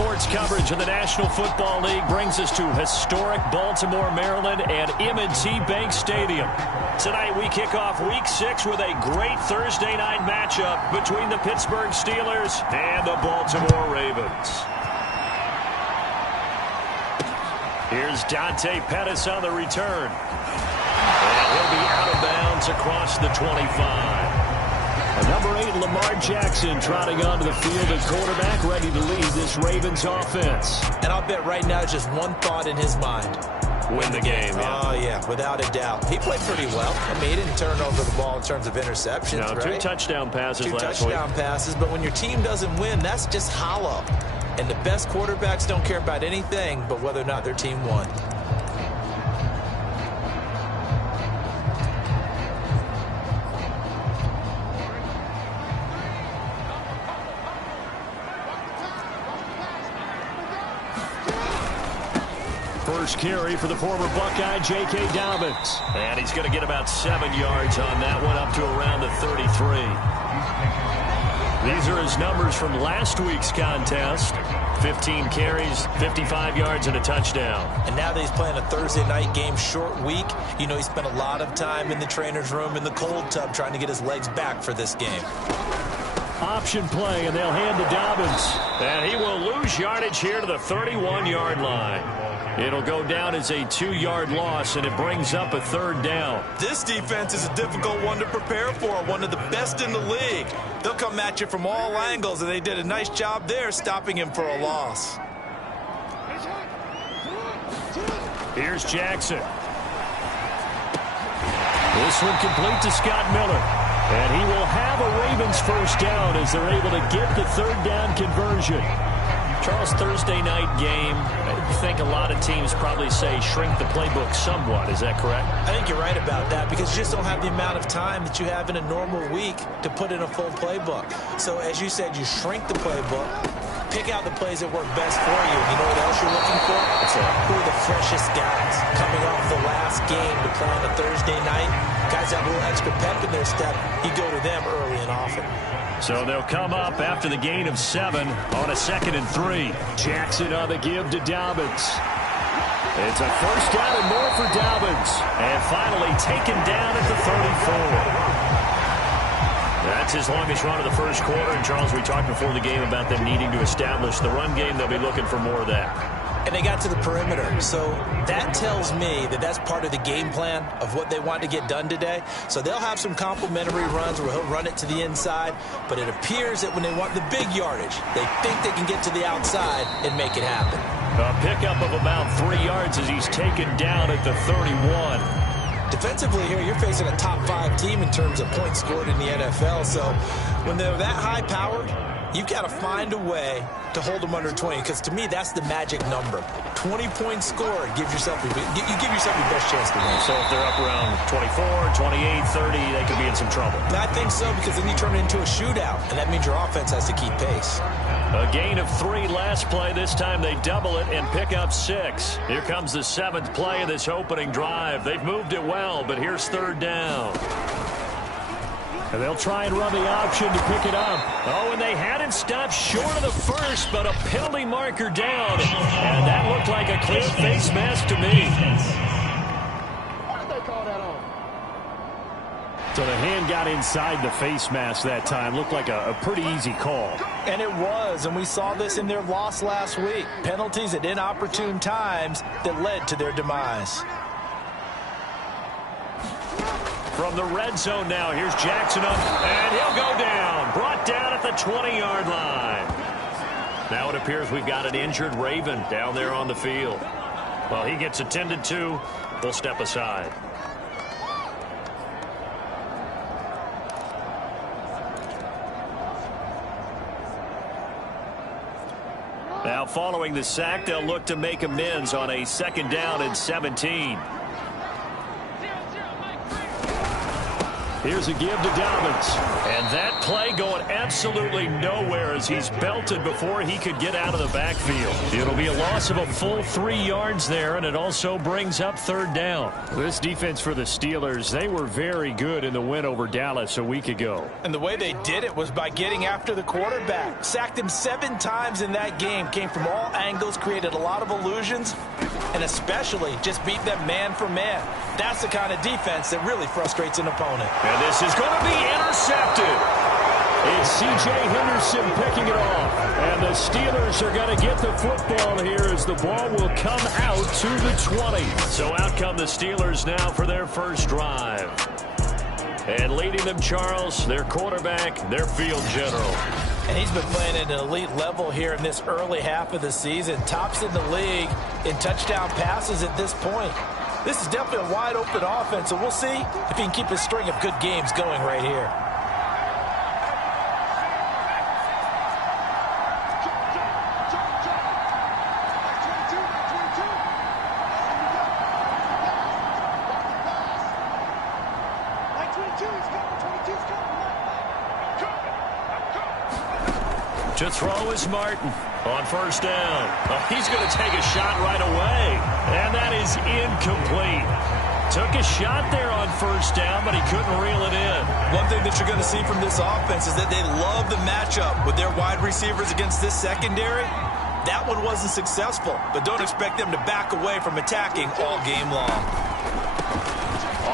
sports coverage of the National Football League brings us to historic Baltimore, Maryland, and M&T Bank Stadium. Tonight we kick off Week 6 with a great Thursday night matchup between the Pittsburgh Steelers and the Baltimore Ravens. Here's Dante Pettis on the return. And he'll be out of bounds across the 25. Number 8, Lamar Jackson, trotting onto the field at quarterback, ready to lead this Ravens offense. And I'll bet right now just one thought in his mind. Win the game. Yeah. Oh, yeah, without a doubt. He played pretty well. I mean, he didn't turn over the ball in terms of interceptions, no, right? 2 touchdown passes last week. 2 touchdown passes, but when your team doesn't win, that's just hollow. And the best quarterbacks don't care about anything but whether or not their team won. First carry for the former Buckeye, J.K. Dobbins. And he's going to get about 7 yards on that one, up to around the 33. These are his numbers from last week's contest. 15 carries, 55 yards, and a touchdown. And now that he's playing a Thursday night game, short week, you know he spent a lot of time in the trainer's room in the cold tub trying to get his legs back for this game. Option play, and they'll hand to Dobbins. And he will lose yardage here to the 31-yard line. It'll go down as a 2-yard loss, and it brings up a 3rd down. This defense is a difficult one to prepare for, one of the best in the league. They'll come at you from all angles, and they did a nice job there stopping him for a loss. Here's Jackson. This one complete to Scott Miller. And he will have a Ravens first down as they're able to get the 3rd down conversion. Charles, Thursday night game, I think a lot of teams probably say shrink the playbook somewhat. Is that correct? I think you're right about that because you just don't have the amount of time that you have in a normal week to put in a full playbook. So, as you said, you shrink the playbook, pick out the plays that work best for you. You know what else you're looking for? Who are the freshest guys coming off the last game to play on a Thursday night? Guys have a little extra pep in their step. You go to them early and often. So they'll come up after the gain of 7 on a 2nd and 3. Jackson on the give to Dobbins. It's a first down and more for Dobbins. And finally taken down at the 34. That's his longest run of the first quarter. And, Charles, we talked before the game about them needing to establish the run game. They'll be looking for more of that. And they got to the perimeter. So that tells me that that's part of the game plan of what they want to get done today. So they'll have some complementary runs where he'll run it to the inside. But it appears that when they want the big yardage, they think they can get to the outside and make it happen. A pickup of about 3 yards as he's taken down at the 31. Defensively here, you're facing a top 5 team in terms of points scored in the NFL. So when they're that high-powered, you've got to find a way to hold them under 20, because to me, that's the magic number. 20 points scored, you give yourself your best chance to win. So if they're up around 24, 28, 30, they could be in some trouble. I think so, because then you turn it into a shootout, and that means your offense has to keep pace. A gain of 3 last play. This time they double it and pick up 6. Here comes the 7th play of this opening drive. They've moved it well, but here's 3rd down. And they'll try and run the option to pick it up. Oh, and they had it stopped short of the first, but a penalty marker down. And that looked like a clear face mask to me. What did they call that on? So the hand got inside the face mask that time. Looked like a pretty easy call. And it was, and we saw this in their loss last week. Penalties at inopportune times that led to their demise. From the red zone now, here's Jackson up, and he'll go down. Brought down at the 20-yard line. Now it appears we've got an injured Raven down there on the field. Well, he gets attended to. We'll step aside. Now, following the sack, they'll look to make amends on a 2nd down and 17. Here's a give to Dobbins. And that play going absolutely nowhere as he's belted before he could get out of the backfield. It'll be a loss of a full 3 yards there, and it also brings up third down. This defense for the Steelers, they were very good in the win over Dallas a week ago. And the way they did it was by getting after the quarterback. Sacked him 7 times in that game. Came from all angles, created a lot of illusions, and especially just beat them man for man. That's the kind of defense that really frustrates an opponent. And this is going to be intercepted. It's C.J. Henderson picking it off. And the Steelers are going to get the football here as the ball will come out to the 20. So out come the Steelers now for their first drive. And leading them, Charles, their quarterback, their field general. And he's been playing at an elite level here in this early half of the season. Tops in the league in touchdown passes at this point. This is definitely a wide-open offense, so we'll see if he can keep his string of good games going right here. To throw is Martin on first down. Oh, he's going to take a shot right away. And that is incomplete. Took a shot there on first down, but he couldn't reel it in. One thing that you're going to see from this offense is that they love the matchup with their wide receivers against this secondary. That one wasn't successful, but don't expect them to back away from attacking all game long.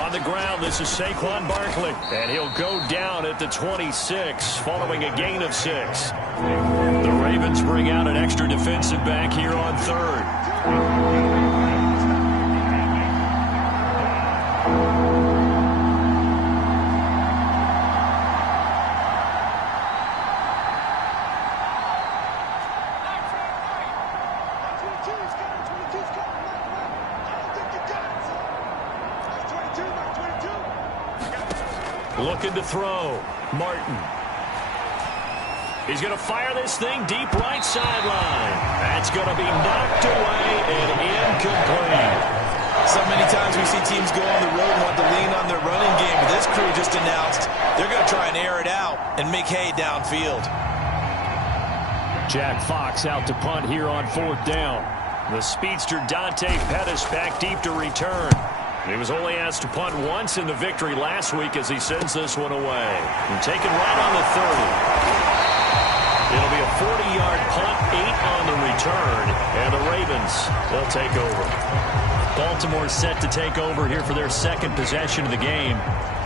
On the ground, this is Saquon Barkley, and he'll go down at the 26 following a gain of 6. The Ravens bring out an extra defensive back here on third. Looking to throw. Martin. He's going to fire this thing deep right sideline. That's going to be knocked away and incomplete. So many times we see teams go on the road and want to lean on their running game, but this crew just announced they're going to try and air it out and make hay downfield. Jack Fox out to punt here on fourth down. The speedster Dante Pettis back deep to return. He was only asked to punt once in the victory last week as he sends this one away. And taken right on the 30. It'll be a 40-yard punt, 8 on the return, and the Ravens, they'll take over. Baltimore set to take over here for their second possession of the game.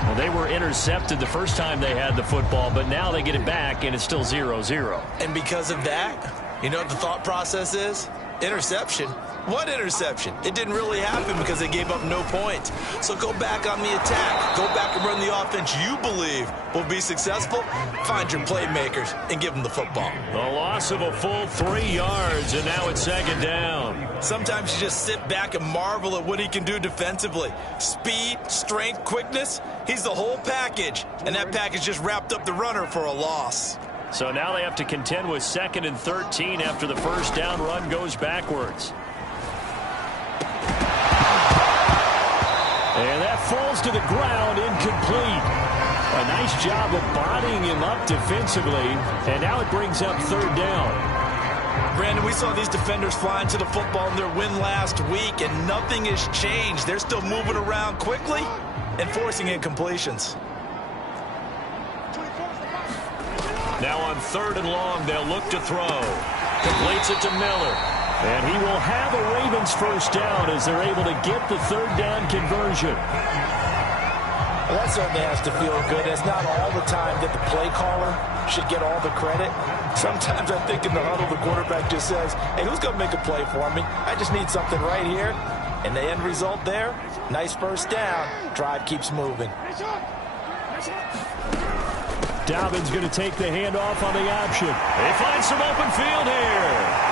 Well, they were intercepted the first time they had the football, but now they get it back, and it's still 0-0. And because of that, you know what the thought process is? Interception. What interception? It didn't really happen because they gave up no points. So go back on the attack. Go back and run the offense you believe will be successful. Find your playmakers and give them the football. The loss of a full 3 yards, and now it's second down. Sometimes you just sit back and marvel at what he can do defensively. Speed, strength, quickness. He's the whole package. And that package just wrapped up the runner for a loss. So now they have to contend with 2nd and 13 after the first down run goes backwards. And that falls to the ground, incomplete. A nice job of bodying him up defensively, and now it brings up third down. Brandon, we saw these defenders flying to the football in their win last week, and nothing has changed. They're still moving around quickly and forcing incompletions. Now on 3rd and long, they'll look to throw. Completes it to Miller. And he will have a Ravens first down as they're able to get the third down conversion. Well, that certainly has to feel good. It's not all the time that the play caller should get all the credit. Sometimes I think in the huddle, the quarterback just says, hey, who's going to make a play for me? I just need something right here. And the end result there, nice first down. Drive keeps moving. Dobbins going to take the handoff on the option. They find some open field here.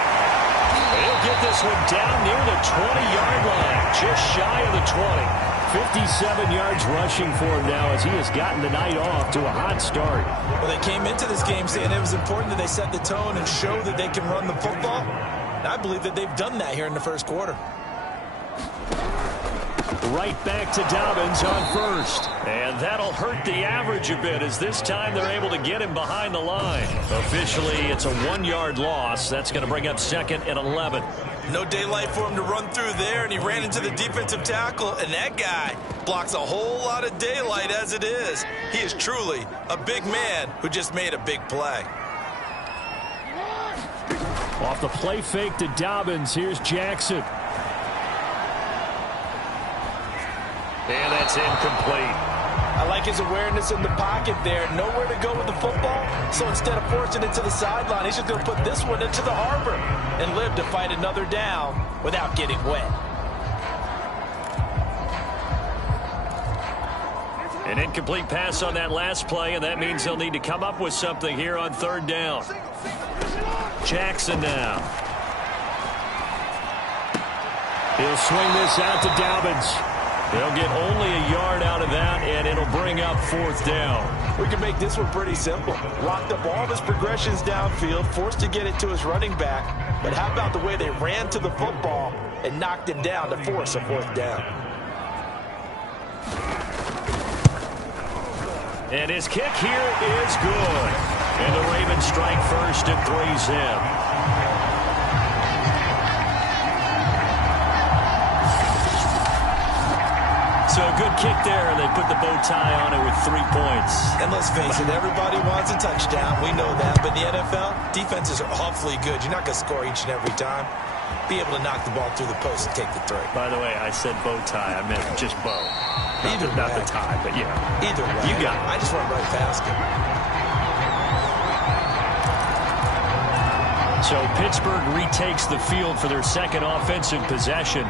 They'll get this one down near the 20-yard line, just shy of the 20. 57 yards rushing for him now as he has gotten the night off to a hot start. Well, they came into this game saying it was important that they set the tone and show that they can run the football. And I believe that they've done that here in the first quarter. Right back to Dobbins on first. And that'll hurt the average a bit as this time they're able to get him behind the line. Officially, it's a 1-yard loss. That's going to bring up second and 11. No daylight for him to run through there, and he ran into the defensive tackle, and that guy blocks a whole lot of daylight as it is. He is truly a big man who just made a big play. Off the play fake to Dobbins, here's Jackson. And that's incomplete. I like his awareness in the pocket there. Nowhere to go with the football. So instead of forcing it to the sideline, he's just going to put this one into the harbor and live to fight another down without getting wet. An incomplete pass on that last play, and that means they'll need to come up with something here on third down. Jackson now. He'll swing this out to Dobbins. They'll get only a yard out of that, and it'll bring up fourth down. We can make this one pretty simple. Locked up all of his progressions downfield, forced to get it to his running back. But how about the way they ran to the football and knocked him down to force a fourth down? And his kick here is good. And the Ravens strike first and three's him. So a good kick there, and they put the bow tie on it with 3 points. And let's face it, everybody wants a touchdown. We know that. But in the NFL, defenses are awfully good. You're not going to score each and every time. Be able to knock the ball through the post and take the three. By the way, I said bow tie. I meant just bow. Not the tie, but yeah. Either way. You got it. I just went right past him. So Pittsburgh retakes the field for their second offensive possession.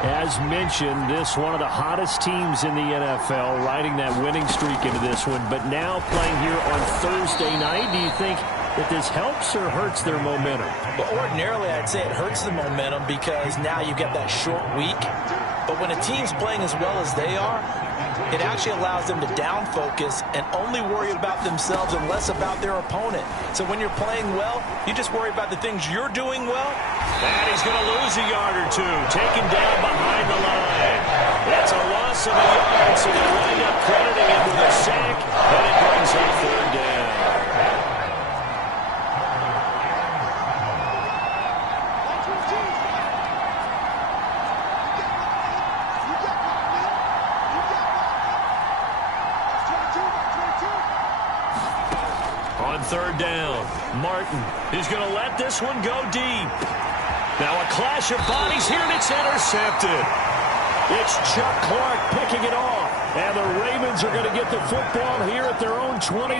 As mentioned, this one of the hottest teams in the NFL, riding that winning streak into this one, but now playing here on Thursday night. Do you think that this helps or hurts their momentum? Well, ordinarily, I'd say it hurts the momentum because now you get that short week. But when a team's playing as well as they are, it actually allows them to down focus and only worry about themselves and less about their opponent. So when you're playing well, you just worry about the things you're doing well. And he's going to lose a yard or two, taken down behind the line. That's a loss of a yard, so they wind up crediting him with a sack, and it brings up third down. On third down, Martin is going to let this one go deep. Now a clash of bodies here, and it's intercepted. It's Chuck Clark picking it off. And the Ravens are going to get the football here at their own 23.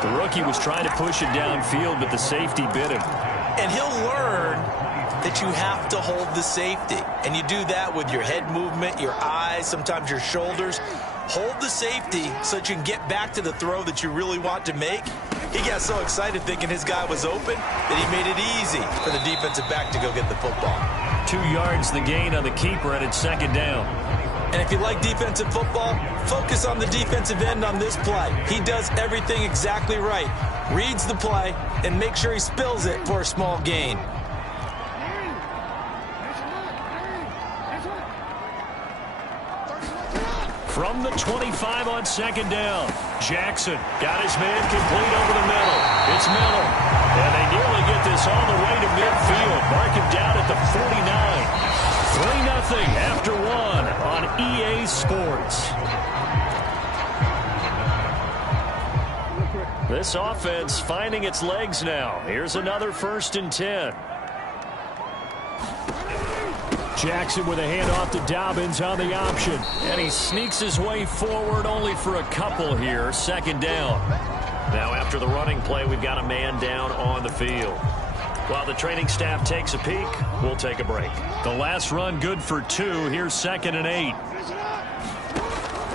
The rookie was trying to push it downfield, but the safety bit him. And he'll learn that you have to hold the safety. And you do that with your head movement, your eyes, sometimes your shoulders. Hold the safety so that you can get back to the throw that you really want to make. He got so excited thinking his guy was open that he made it easy for the defensive back to go get the football. 2 yards the gain on the keeper, and it's second down. And if you like defensive football, focus on the defensive end on this play. He does everything exactly right. Reads the play and makes sure he spills it for a small gain. From the 25 on second down, Jackson got his man complete over the middle. It's Miller. And they nearly get this all the way to midfield. Mark him down at the 49. 3-0 after one on EA Sports. This offense finding its legs now. Here's another 1st and 10. Jackson with a handoff to Dobbins on the option. And he sneaks his way forward only for a couple here. Second down. Now after the running play, we've got a man down on the field. While the training staff takes a peek, we'll take a break. The last run good for 2. Here's 2nd and 8.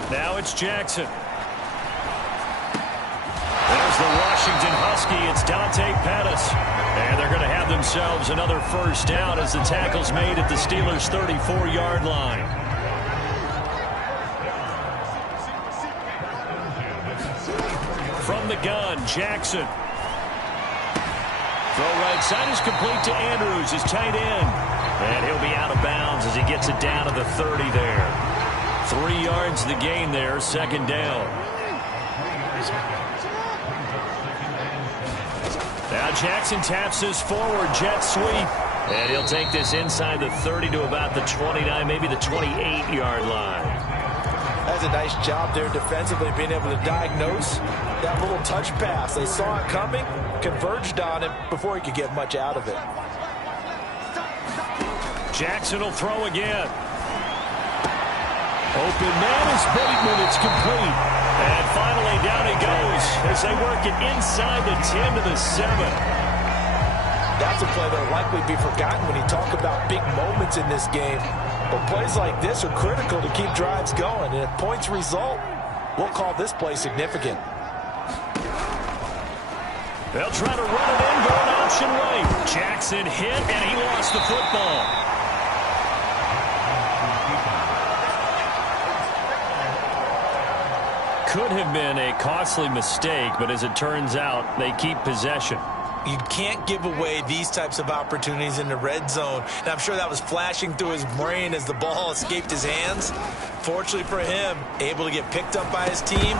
Now it's Jackson. There's the Washington Husky. It's Dante Pettis. And they're going to have themselves another first down as the tackle's made at the Steelers' 34-yard line. From the gun, Jackson. Throw right side is complete to Andrews, his tight end. And he'll be out of bounds as he gets it down to the 30 there. 3 yards to the gain there, second down. Now Jackson taps this forward jet sweep. And he'll take this inside the 30 to about the 29, maybe the 28-yard line. That's a nice job there defensively, being able to diagnose that little touch pass. They saw it coming, converged on him before he could get much out of it. Jackson will throw again. Open man is Bateman. It's complete. And finally down he goes as they work it inside the 10 to the 7. That's a play that will likely be forgotten when you talk about big moments in this game. But plays like this are critical to keep drives going. And if points result, we'll call this play significant. They'll try to run it in, going option right. Jackson hit, and he lost the football. Could have been a costly mistake, but as it turns out, they keep possession. You can't give away these types of opportunities in the red zone. And I'm sure that was flashing through his brain as the ball escaped his hands. Fortunately for him, able to get picked up by his team,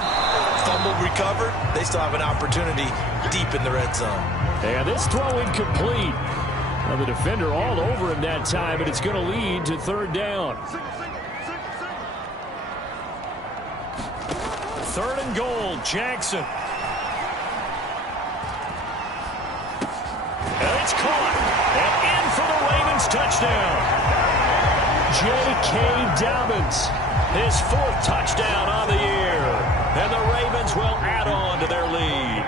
fumbled, recovered. They still have an opportunity deep in the red zone. And this throw incomplete. Well, the defender all over him that time, but it's going to lead to third down. Third and goal, Jackson. And it's caught. And in for the Ravens touchdown. J.K. Dobbins, his 4th touchdown on the year. And the Ravens will add on to their lead.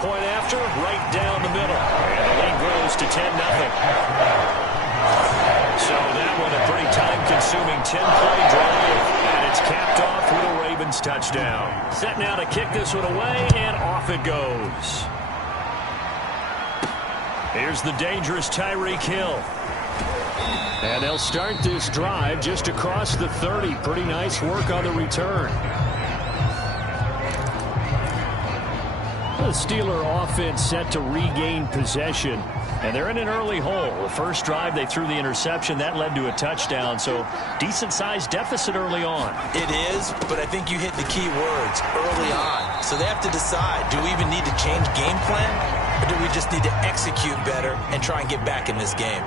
Point after, right down the middle. And the lead grows to 10-0. So that one a pretty time-consuming 10-play drive. And it's capped off with a Ravens touchdown. Set now to kick this one away, and off it goes. Here's the dangerous Tyreek Hill. And they'll start this drive just across the 30. Pretty nice work on the return. The Steeler offense set to regain possession. And they're in an early hole. The first drive, they threw the interception. That led to a touchdown. So decent-sized deficit early on. It is, but I think you hit the key words early on. So they have to decide, do we even need to change game plan? Or do we just need to execute better and try and get back in this game?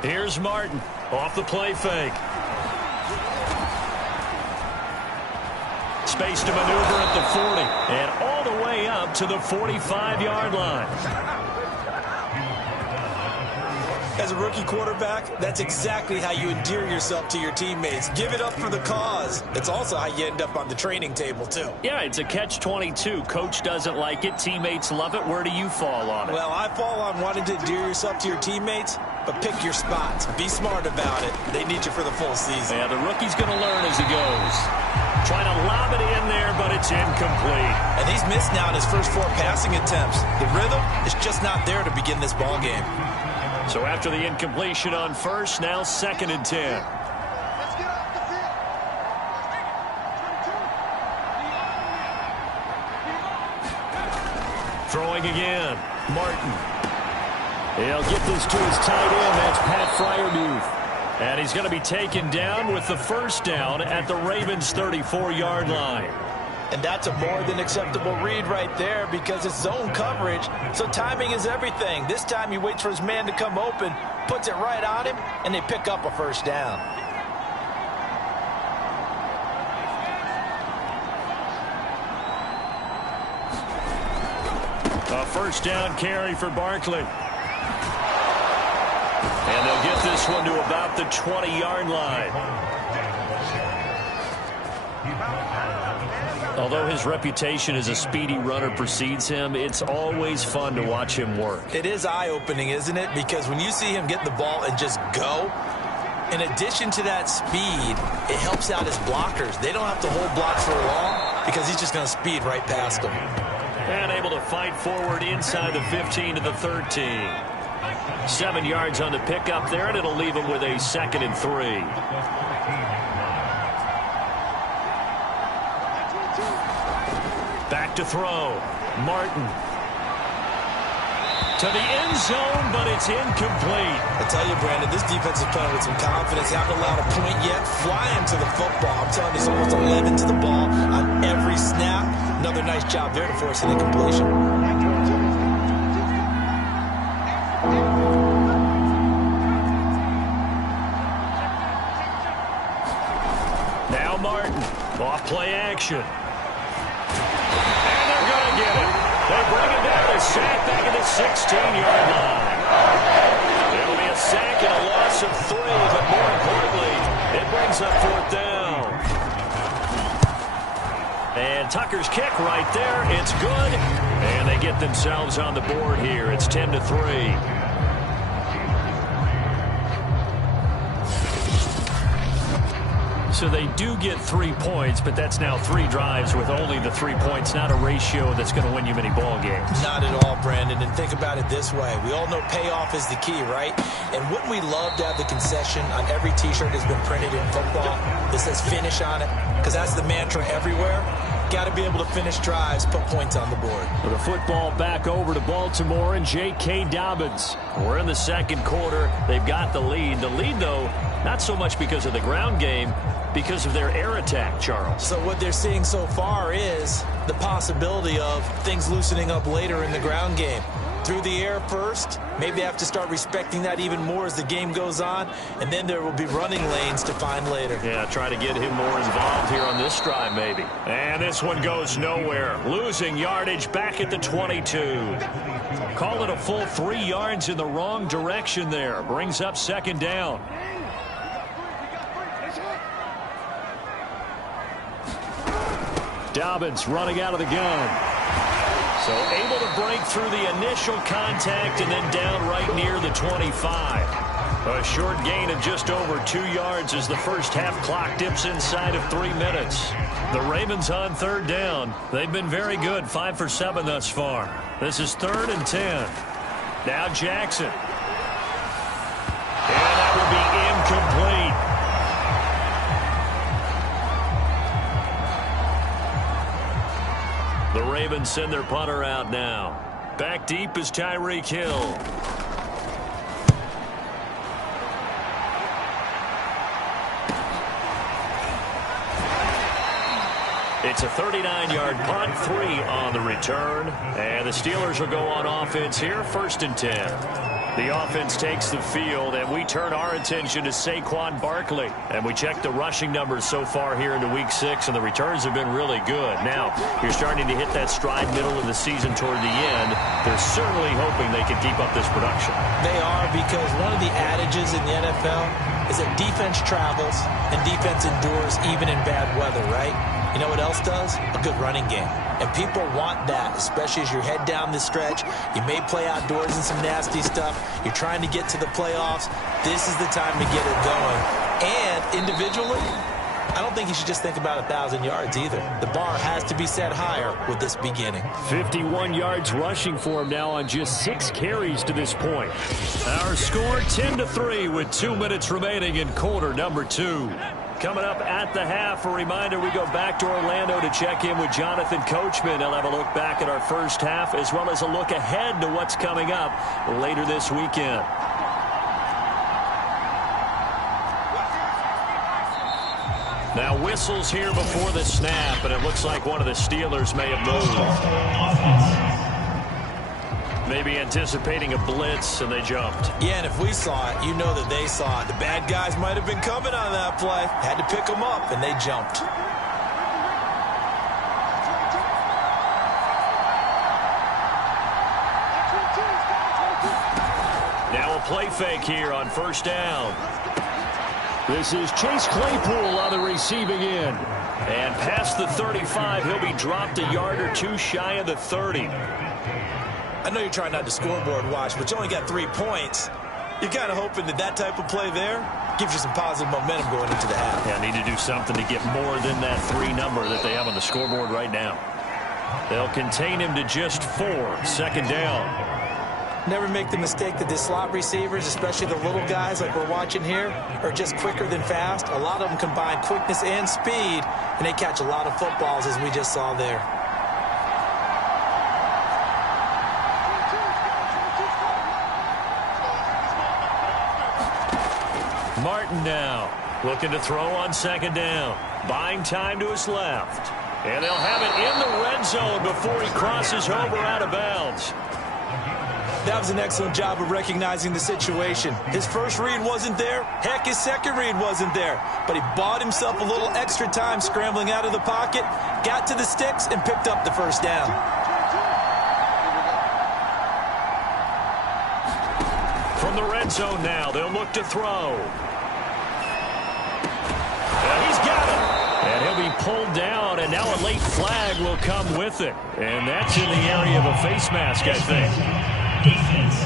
Here's Martin off the play fake. Space to maneuver at the 40 and all the way up to the 45-yard line. As a rookie quarterback, that's exactly how you endear yourself to your teammates. Give it up for the cause. It's also how you end up on the training table, too. Yeah, it's a catch-22. Coach doesn't like it. Teammates love it. Where do you fall on it? Well, I fall on wanting to endear yourself to your teammates, but pick your spots. Be smart about it. They need you for the full season. Yeah, the rookie's going to learn as he goes. Trying to lob it in there, but it's incomplete. And he's missed now in his first 4 passing attempts. The rhythm is just not there to begin this ball game. So after the incompletion on first, now 2nd and 10. Throwing again, Martin. He'll get this to his tight end. That's Pat Fryermuth. And he's going to be taken down with the first down at the Ravens' 34-yard line. And that's a more than acceptable read right there because it's zone coverage, so timing is everything. This time he waits for his man to come open, puts it right on him, and they pick up a first down. A first down carry for Barkley. And they'll get this one to about the 20-yard line. Although his reputation as a speedy runner precedes him, it's always fun to watch him work. It is eye-opening, isn't it? Because when you see him get the ball and just go, In addition to that speed, it helps out his blockers. They don't have to hold blocks for long because he's just going to speed right past them. And able to fight forward inside the 15 to the 13. 7 yards on the pickup there, and it'll leave him with a 2nd and 3. Back to throw. Martin. To the end zone, but it's incomplete. I tell you, Brandon, this defense is playing with some confidence. They haven't allowed a point yet. Flying to the football. I'm telling you, he's almost 11 to the ball on every snap. Another nice job there to force an incompletion. Now Martin. Off play action. And they're going to get it. They bring him down to sack back at the 16-yard line. It'll be a sack and a loss of 3, but more importantly, it brings up 4th down. And Tucker's kick right there. It's good. And they get themselves on the board here. It's 10 to 3. So they do get 3 points, but that's now 3 drives with only the 3 points, not a ratio that's going to win you many ball games. Not at all, Brandon. And think about it this way. We all know payoff is the key, right? And wouldn't we love to have the concession on every T-shirt that's been printed in football that says finish on it? Because that's the mantra everywhere. Got to be able to finish drives, put points on the board. Well, the football back over to Baltimore and J.K. Dobbins. We're in the 2nd quarter. They've got the lead. The lead, though, not so much because of the ground game, because of their air attack, Charles. So what they're seeing so far is the possibility of things loosening up later in the ground game. Through the air first, maybe they have to start respecting that even more as the game goes on, and then there will be running lanes to find later. Yeah, try to get him more involved here on this drive maybe. And this one goes nowhere. Losing yardage back at the 22. Call it a full 3 yards in the wrong direction there. Brings up 2nd down. Dobbins running out of the gun. So able to break through the initial contact and then down right near the 25. A short gain of just over 2 yards as the first half clock dips inside of 3 minutes. The Ravens on 3rd down. They've been very good, 5 for 7 thus far. This is 3rd and 10. Now Jackson. And that will be incomplete. The Ravens send their punter out now. Back deep is Tyreek Hill. It's a 39-yard punt, 3 on the return. And the Steelers will go on offense here, 1st and 10. The offense takes the field, and we turn our attention to Saquon Barkley. And we check the rushing numbers so far here into Week 6, and the returns have been really good. Now, you're starting to hit that stride middle of the season toward the end. They're certainly hoping they can keep up this production. They are, because one of the adages in the NFL is that defense travels and defense endures even in bad weather, right? You know what else does? A good running game. And people want that, especially as you head down the stretch. You may play outdoors in some nasty stuff. You're trying to get to the playoffs. This is the time to get it going. And individually, I don't think you should just think about 1,000 yards either. The bar has to be set higher with this beginning. 51 yards rushing for him now on just 6 carries to this point. Our score 10-3 with 2 minutes remaining in quarter number 2. Coming up at the half, a reminder, we go back to Orlando to check in with Jonathan Coachman. He'll have a look back at our first half as well as a look ahead to what's coming up later this weekend. Now whistles here before the snap, and it looks like one of the Steelers may have moved. Maybe anticipating a blitz, and they jumped. Yeah, and if we saw it, you know that they saw it. The bad guys might have been coming on that play. Had to pick them up, and they jumped. Now a play fake here on 1st down. This is Chase Claypool on the receiving end. And past the 35, he'll be dropped a yard or 2 shy of the 30. I know you're trying not to scoreboard watch, but you only got 3 points. You're kind of hoping that type of play there gives you some positive momentum going into the half. Yeah, need to do something to get more than that 3 number that they have on the scoreboard right now. They'll contain him to just 4. 2nd down. Never make the mistake that the slot receivers, especially the little guys like we're watching here, are just quicker than fast. A lot of them combine quickness and speed, and they catch a lot of footballs, as we just saw there. Martin now looking to throw on 2nd down. Buying time to his left. And they'll have it in the red zone before he crosses over out of bounds. That was an excellent job of recognizing the situation. His first read wasn't there. Heck, his second read wasn't there. But he bought himself a little extra time scrambling out of the pocket, got to the sticks, and picked up the 1st down. From the red zone now, they'll look to throw. And he's got it. And he'll be pulled down, and now a late flag will come with it. And that's in the area of a face mask, I think. Defense.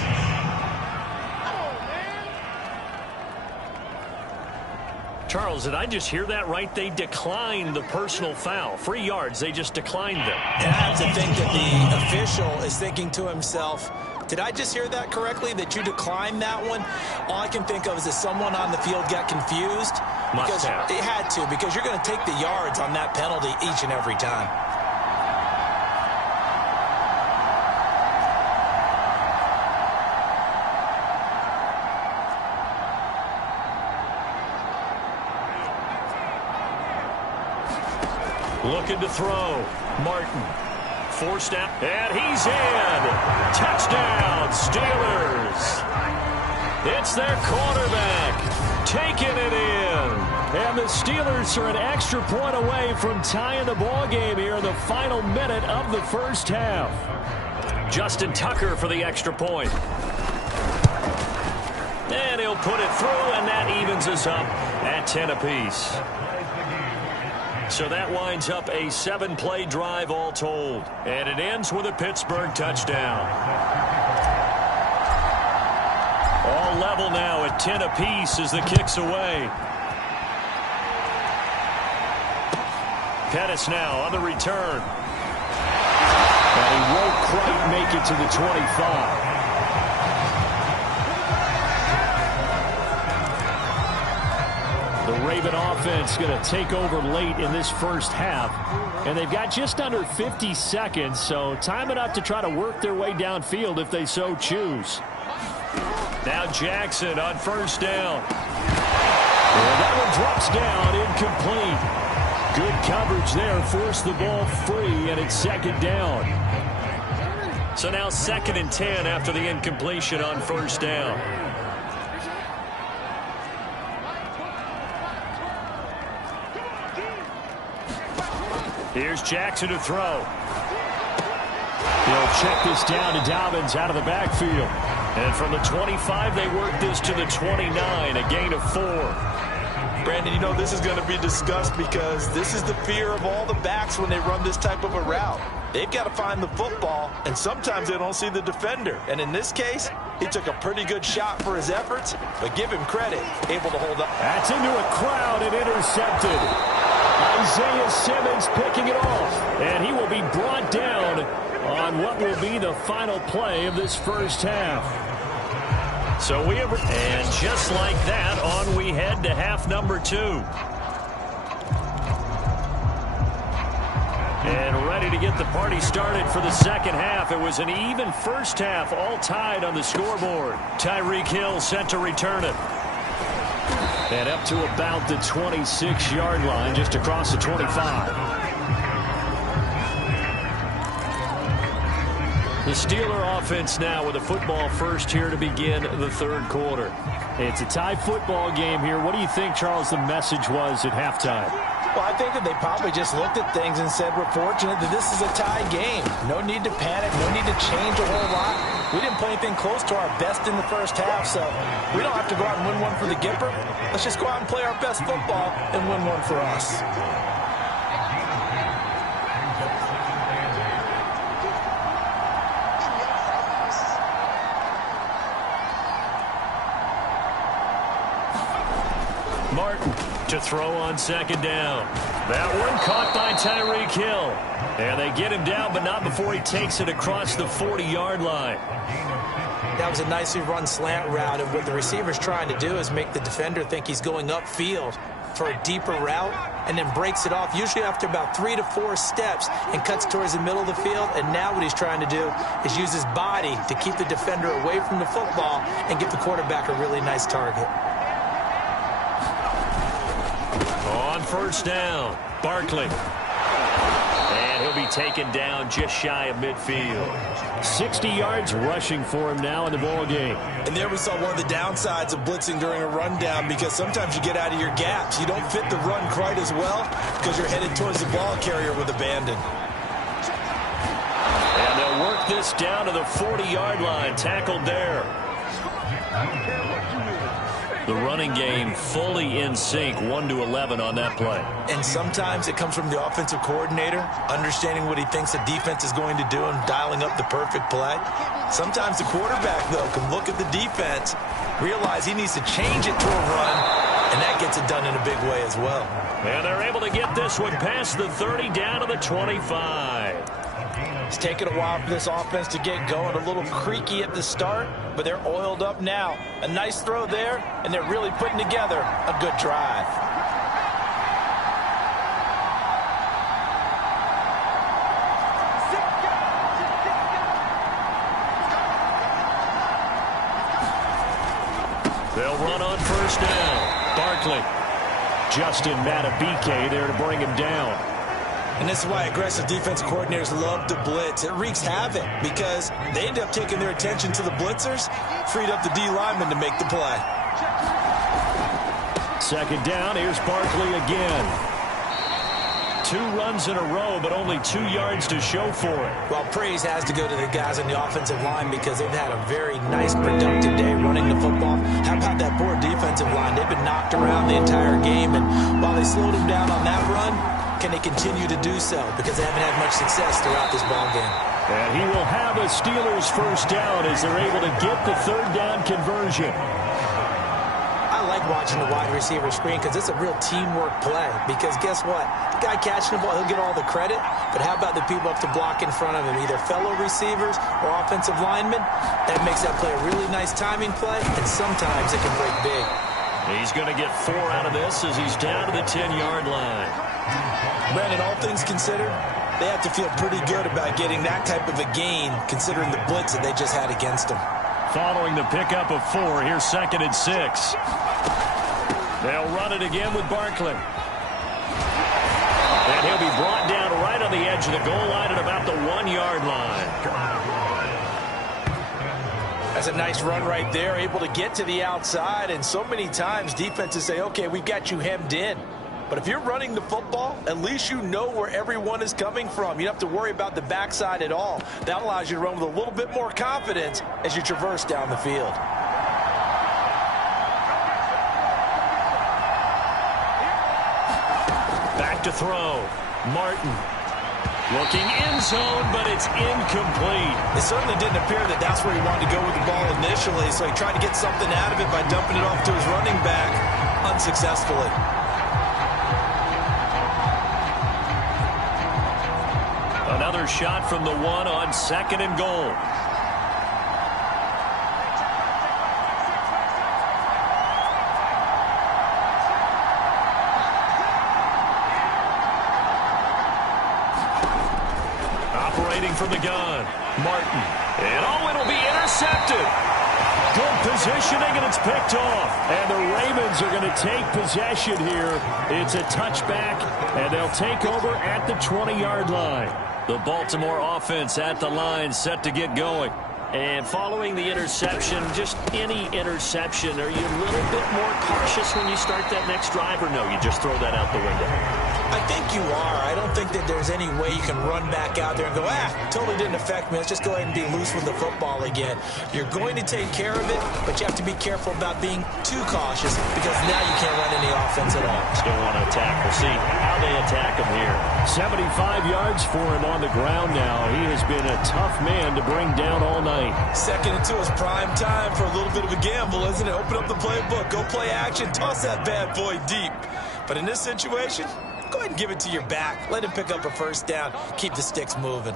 Charles, did I just hear that right? They declined the personal foul. 3 yards, they just declined them. And I have to think that the official is thinking to himself, did I just hear that correctly, that you declined that one? All I can think of is that someone on the field got confused. Must have. It had to, because you're going to take the yards on that penalty each and every time. Looking to throw. Martin. Forced out. And he's in. Touchdown, Steelers. It's their quarterback taking it in. And the Steelers are an extra point away from tying the ball game here in the final minute of the 1st half. Justin Tucker for the extra point. And he'll put it through, and that evens us up at 10 apiece. So that winds up a 7-play drive all told. And it ends with a Pittsburgh touchdown. All level now at 10 apiece as the kick's away. Pettis now on the return. And he won't quite make it to the 25. The Raven offense going to take over late in this 1st half. And they've got just under 50 seconds, so time enough to try to work their way downfield if they so choose. Now Jackson on 1st down. And that one drops down, incomplete. Good coverage there, forced the ball free, and it's 2nd down. So now 2nd and 10 after the incompletion on 1st down. Here's Jackson to throw. He'll check this down to Dobbins out of the backfield. And from the 25, they work this to the 29, a gain of 4. Brandon, you know, this is going to be discussed because this is the fear of all the backs when they run this type of a route. They've got to find the football, and sometimes they don't see the defender. And in this case, he took a pretty good shot for his efforts, but give him credit, able to hold up. That's into a crowd and intercepted. Isaiah Simmons picking it off, and he will be brought down on what will be the final play of this 1st half. So we have, and just like that, on we head to half number 2. And ready to get the party started for the 2nd half. It was an even 1st half, all tied on the scoreboard. Tyreek Hill set to return it. And up to about the 26-yard line, just across the 25. The Steeler offense now with a football first here to begin the 3rd quarter. It's a tie football game here. What do you think, Charles, the message was at halftime? Well, I think that they probably just looked at things and said, we're fortunate that this is a tie game. No need to panic. No need to change a whole lot. We didn't play anything close to our best in the 1st half, so we don't have to go out and win one for the Gipper. Let's just go out and play our best football and win one for us. Martin to throw on second down. That one caught by Tyreek Hill. And they get him down, but not before he takes it across the 40-yard line. That was a nicely run slant route, and what the receiver's trying to do is make the defender think he's going upfield for a deeper route, and then breaks it off, usually after about 3 to 4 steps, and cuts towards the middle of the field. And now what he's trying to do is use his body to keep the defender away from the football and give the quarterback a really nice target. On first down, Barkley. And he'll be taken down just shy of midfield. 60 yards rushing for him now in the ball game. And there we saw one of the downsides of blitzing during a rundown, because sometimes you get out of your gaps. You don't fit the run quite as well because you're headed towards the ball carrier with abandon. And they'll work this down to the 40-yard line. Tackled there. The running game fully in sync, 1-11 on that play. And sometimes it comes from the offensive coordinator, understanding what he thinks the defense is going to do and dialing up the perfect play. Sometimes the quarterback, though, can look at the defense, realize he needs to change it to a run, and that gets it done in a big way as well. And they're able to get this one past the 30 down to the 25. It's taken a while for this offense to get going. A little creaky at the start, but they're oiled up now. A nice throw there, and they're really putting together a good drive. They'll run on first down. Barkley. Justin Matabike there to bring him down. And this is why aggressive defensive coordinators love to blitz. It wreaks havoc because they end up taking their attention to the blitzers, freed up the D lineman to make the play. Second down, here's Barkley again. 2 runs in a row, but only 2 yards to show for it. Well, praise has to go to the guys on the offensive line because they've had a very nice, productive day running the football. How about that poor defensive line? They've been knocked around the entire game, and while they slowed them down on that run, can they continue to do so? Because they haven't had much success throughout this ball game. And he will have a Steelers first down as they're able to get the third down conversion. I like watching the wide receiver screen because it's a real teamwork play. Because guess what? The guy catching the ball, he'll get all the credit. But how about the people up to block in front of him, either fellow receivers or offensive linemen? That makes that play a really nice timing play, and sometimes it can break big. He's going to get 4 out of this as he's down to the 10-yard line. Brandon, all things considered, they have to feel pretty good about getting that type of a gain, considering the blitz that they just had against them. Following the pickup of 4, here's 2nd and 6. They'll run it again with Barkley. And he'll be brought down right on the edge of the goal line at about the 1-yard line. That's a nice run right there, able to get to the outside. And so many times defenses say, okay, we've got you hemmed in. But if you're running the football, at least you know where everyone is coming from. You don't have to worry about the backside at all. That allows you to run with a little bit more confidence as you traverse down the field. Back to throw. Martin. Looking end zone, but it's incomplete. It certainly didn't appear that that's where he wanted to go with the ball initially, so he tried to get something out of it by dumping it off to his running back unsuccessfully. Another shot from the 1 on 2nd and goal. Operating from the gun, Martin. And it'll be intercepted. Good positioning, and it's picked off. And the Ravens are going to take possession here. It's a touchback, and they'll take over at the 20-yard line. The Baltimore offense at the line, set to get going. And following the interception, just any interception, are you a little bit more cautious when you start that next drive, or no, you just throw that out the window? I think you are. I don't think that there's any way you can run back out there and go, totally didn't affect me. Let's just go ahead and be loose with the football again. You're going to take care of it, but you have to be careful about being too cautious because now you can't run any offense at all. Still want to attack. We'll see how they attack him here. 75 yards for him on the ground now. He has been a tough man to bring down all night. Second and 2 is prime time for a little bit of a gamble, isn't it? Open up the playbook, go play action, toss that bad boy deep. But in this situation, go ahead and give it to your back. Let him pick up a first down. Keep the sticks moving.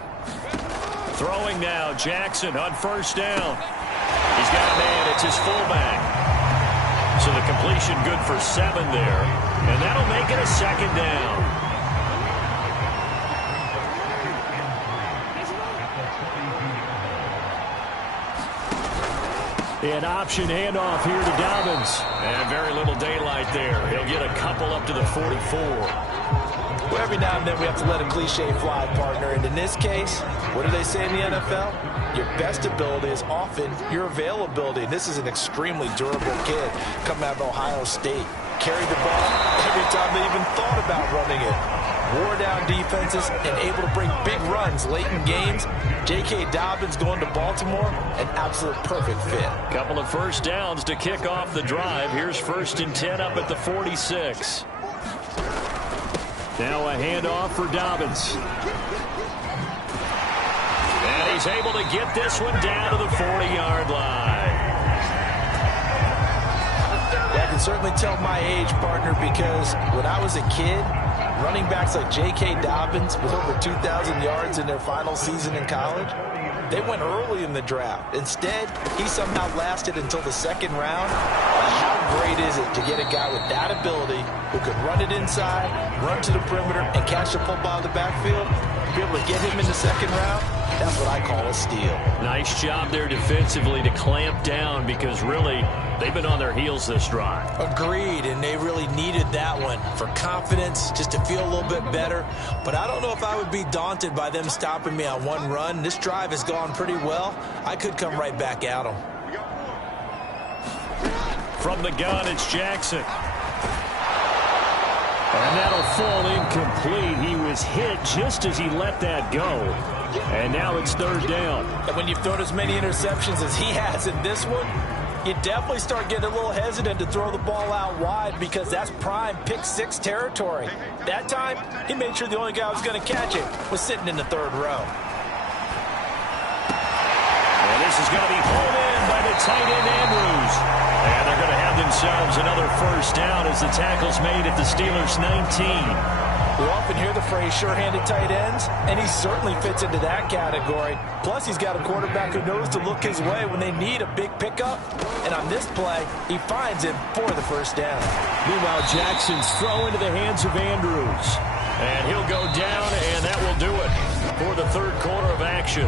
Throwing now, Jackson on first down. He's got a man. It's his fullback. So the completion good for 7 there. And that'll make it a second down. An option handoff here to Dobbins. And very little daylight there. He'll get a couple up to the 44. Well, every now and then we have to let a cliche fly, partner. And in this case, what do they say in the NFL? Your best ability is often your availability. This is an extremely durable kid coming out of Ohio State. Carried the ball every time they even thought about running it. Wore down defenses and able to bring big runs late in games. J.K. Dobbins going to Baltimore, an absolute perfect fit. Couple of first downs to kick off the drive. Here's 1st and 10 up at the 46. Now a handoff for Dobbins. And he's able to get this one down to the 40-yard line. Yeah, I can certainly tell my age, partner, because when I was a kid, running backs like J.K. Dobbins with over 2,000 yards in their final season in college, they went early in the draft. Instead, he somehow lasted until the 2nd round. How great is it to get a guy with that ability who could run it inside, run to the perimeter, and catch the football in the backfield? Be able to get him in the 2nd round? That's what I call a steal. Nice job there defensively to clamp down because really they've been on their heels this drive. Agreed, and they really needed that one for confidence, just to feel a little bit better. But I don't know if I would be daunted by them stopping me on one run. This drive has gone pretty well. I could come right back at them. From the gun, it's Jackson. And that'll fall incomplete. He was hit just as he let that go. And now it's 3rd down. And when you've thrown as many interceptions as he has in this one, you definitely start getting a little hesitant to throw the ball out wide because that's prime pick-6 territory. That time, he made sure the only guy who was going to catch it was sitting in the 3rd row. And this is going to be pulled in by the tight end Andrews. And they're going to have themselves another first down as the tackle's made at the Steelers' 19. We often hear the phrase sure-handed tight ends, and he certainly fits into that category. Plus, he's got a quarterback who knows to look his way when they need a big pickup. And on this play, he finds him for the first down. Meanwhile, Jackson's throw into the hands of Andrews. And he'll go down, and that will do it for the 3rd quarter of action.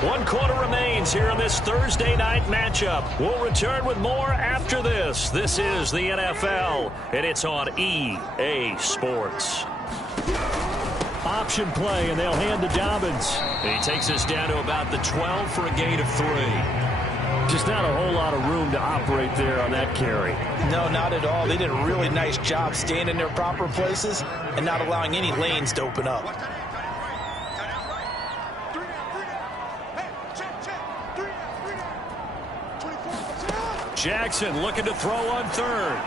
1 quarter remains here in this Thursday night matchup. We'll return with more after this. This is the NFL, and it's on EA Sports. Option play, and they'll hand to Dobbins. He takes us down to about the 12 for a gain of 3. Just not a whole lot of room to operate there on that carry. No, not at all. They did a really nice job staying in their proper places and not allowing any lanes to open up. Jackson looking to throw on 3rd.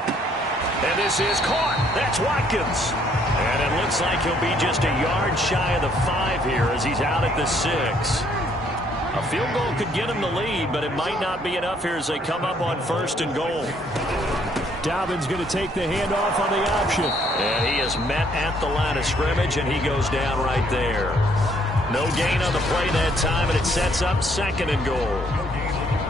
And this is caught. That's Watkins. And it looks like he'll be just a yard shy of the 5 here as he's out at the 6. A field goal could get him the lead, but it might not be enough here as they come up on 1st and goal. Dobbins going to take the handoff on the option. And he is met at the line of scrimmage, and he goes down right there. No gain on the play that time, and it sets up 2nd and goal.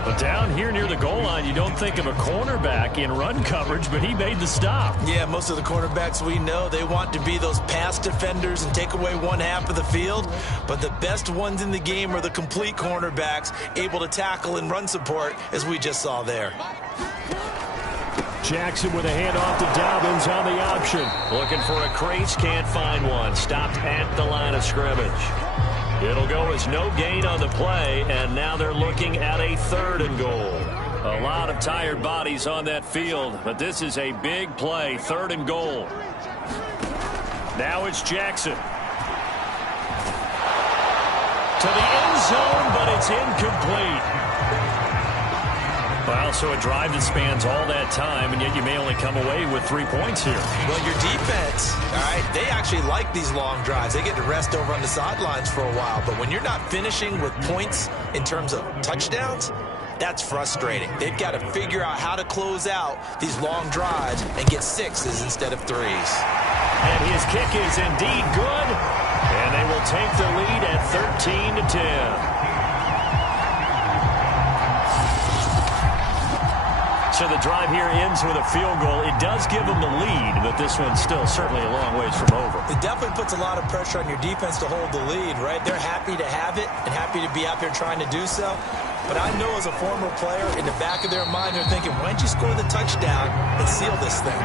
But down here near the goal line, you don't think of a cornerback in run coverage, but he made the stop. Yeah, most of the cornerbacks we know, they want to be those pass defenders and take away one half of the field. But the best ones in the game are the complete cornerbacks, able to tackle and run support, as we just saw there. Jackson with a handoff to Dobbins on the option. Looking for a crease, can't find one. Stopped at the line of scrimmage. It'll go as no gain on the play, and now they're looking at a 3rd and goal. A lot of tired bodies on that field, but this is a big play, 3rd and goal. Now it's Jackson. To the end zone, but it's incomplete. Well, so a drive that spans all that time, and yet you may only come away with 3 points here. Well, your defense, all right, they actually like these long drives. They get to rest over on the sidelines for a while. But when you're not finishing with points in terms of touchdowns, that's frustrating. They've got to figure out how to close out these long drives and get 6s instead of 3s. And his kick is indeed good, and they will take the lead at 13-10. So the drive here ends with a field goal. It does give them the lead, but this one's still certainly a long ways from over. It definitely puts a lot of pressure on your defense to hold the lead, right? They're happy to have it and happy to be out there trying to do so. But I know as a former player, in the back of their mind, they're thinking, why don't you score the touchdown and seal this thing?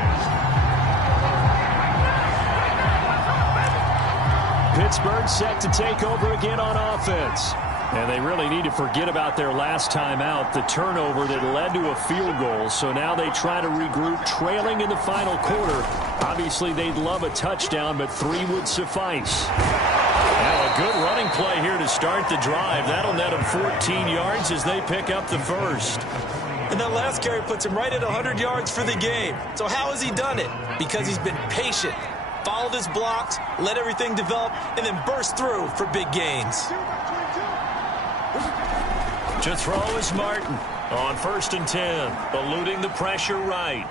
Pittsburgh set to take over again on offense. And they really need to forget about their last time out, the turnover that led to a field goal. So now they try to regroup, trailing in the final quarter. Obviously, they'd love a touchdown, but 3 would suffice. Now, a good running play here to start the drive. That'll net them 14 yards as they pick up the first. And that last carry puts him right at 100 yards for the game. So how has he done it? Because he's been patient, followed his blocks, let everything develop, and then burst through for big gains. To throw is Martin on 1st and 10, eluding the pressure right.